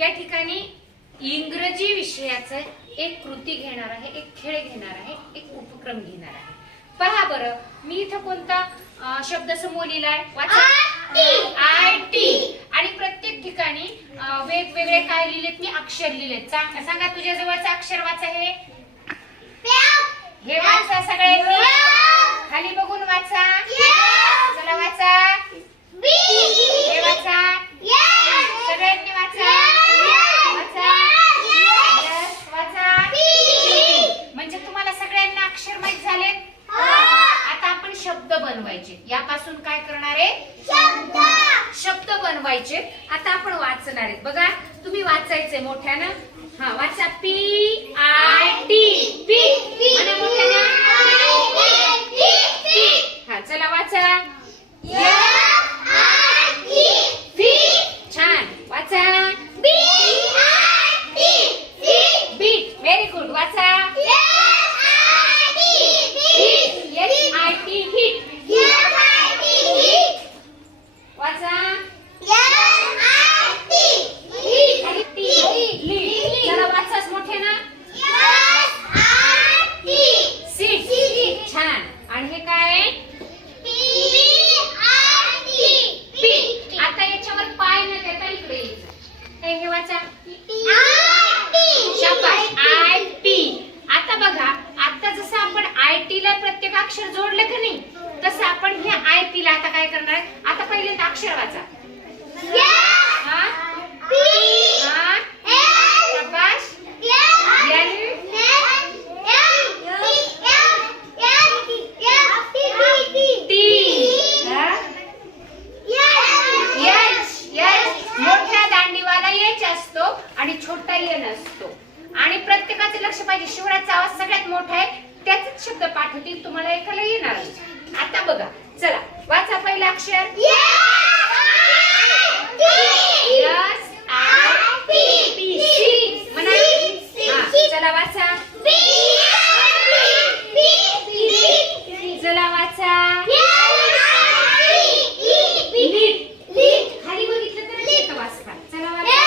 या ठिकाणी इंग्रजी विषयाचं एक कृती घेणार आहे एक खेळ घेणार आहे एक उपक्रम घेणार आहे. पहा बरं मी इथं कोणता शब्द समोर लिहिलाय वाचा. आय टी आणि प्रत्येक ठिकाणी वेगवेगळे काय लिहिलेत? मी अक्षर लिहिलेत. सांग- सांगा तुझ्या जवळचं अक्षर वाचा हे. हे वाचा सगळ्यांनी. खाली बघून वाचा. चला वाचा. हे वाचा सगळ्यांनी वाचा वाचा Yes, वाचा म्हणजे तुम्हाला सगळ्यांना अक्षर माहीत झालेत आता आपण शब्द बनवायचे. यापासून काय करणार आहे? शब्द! बनवायचे. आता आपण वाचणार आहेत. बघा तुम्ही वाचायचंय मोठ्यानं. हा वाचा. पी आय टी पी आणि मोठ्यानं हा चला वाचा छान वाचा बीट व्हेरी गुड वाचा एच आय टी हिट वाचा खाली टी लीड जरा वाचाच मोठ्यानं सीट छान आणि हे काय आहे पी आता याच्यावर पाय न देता इकडे वाचा शाबास आय टी. आता बघा आता जसं आपण आय टी ला प्रत्येक अक्षर जोडलं का नाही तसं आपण हे आय टी ला आता काय करणार? आता पहिल्यांदा अक्षर वाचा. हा? आठवतील तुम्हाला एकाला येणार आता बघा चला वाचा पहिला अक्षर यस आय पी सी म्हणा हा, चला वाचा चला वाचा नीट खाली बघितलं तर नाही का वाचता चला वाचा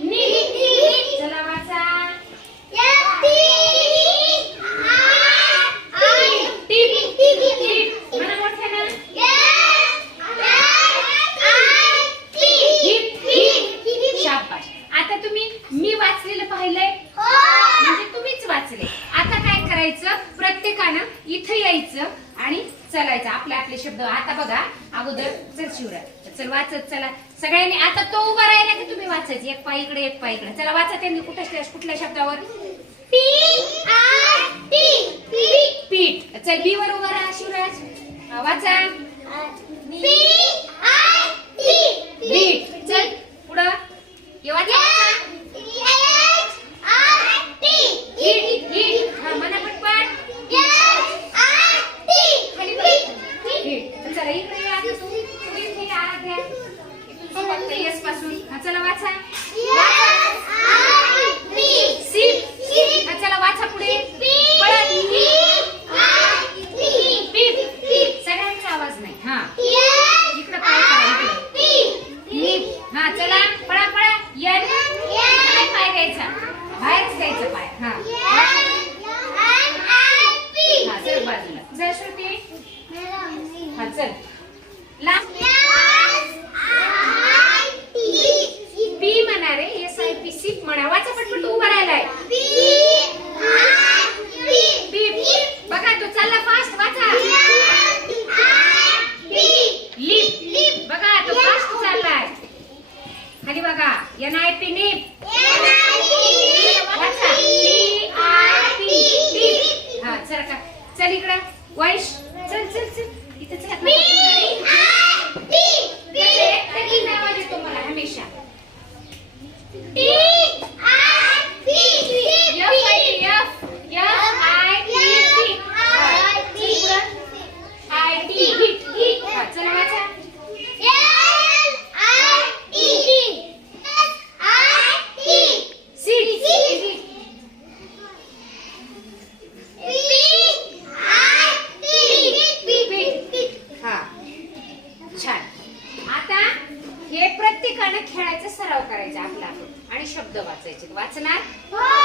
नीट चला वाचा टीप टीप म्हणा मोठ्यानं हिप हिप शाबाश आता तुम्ही मी वाचलेलं पाहिलंय म्हणजे तुम्हीच वाचले आता काय करायचं प्रत्येकानं इथं यायचं आणि चलायचं. आपले आपले शब्द आता बघा अगोदर चल शिवराज चल वाचत चला. सगळ्यांनी आता तो उभा राहिला की तुम्ही वाचायचे एक पाय इकडे एक पाय इकडे. चला वाचा त्यांनी कुठल्या कुठल्या शब्दावर? पीठ. चल बी वर उभा राहा शिवराज. वाचा बीट चल पुढं ये वाचा हिट हिट हा म्हणा पटपट खाली बघ. हिट चला इकडे या आता तू तू इथे या, आराध्या इथून सुरुवात कर, येस पासून हा चला वाचा सिप हा चला वाचा पुढे पळत पीप सगळ्यांचा आवाज नाही हा इकडे पाय करा इकडे नीप हा चला पळा पळा यन इकडे पाय घ्यायचा बाहेरच घ्यायचा पाय हा हा चल बाजूला चल श्रुती हा चल लास्ट पी म्हणा रे एस आय पी सिप म्हणा वाचा पटपट उभा राहिलाय पीप बघा तो चालला फास्ट वाचा लिप बघा तो फास्ट चाललाय खाली बघा एन आय पी निप वाचा पी आय पी टीप हा चल का चल इकडं वैश चल चल चल इथं चल त्याचा आवाज येतो मला हमेशा F I T F F I T T I T hit hit हा चला वाचा हे खेळायचा सराव करायचा आपला. आणि शब्द वाचायचे. वाचणार? हो!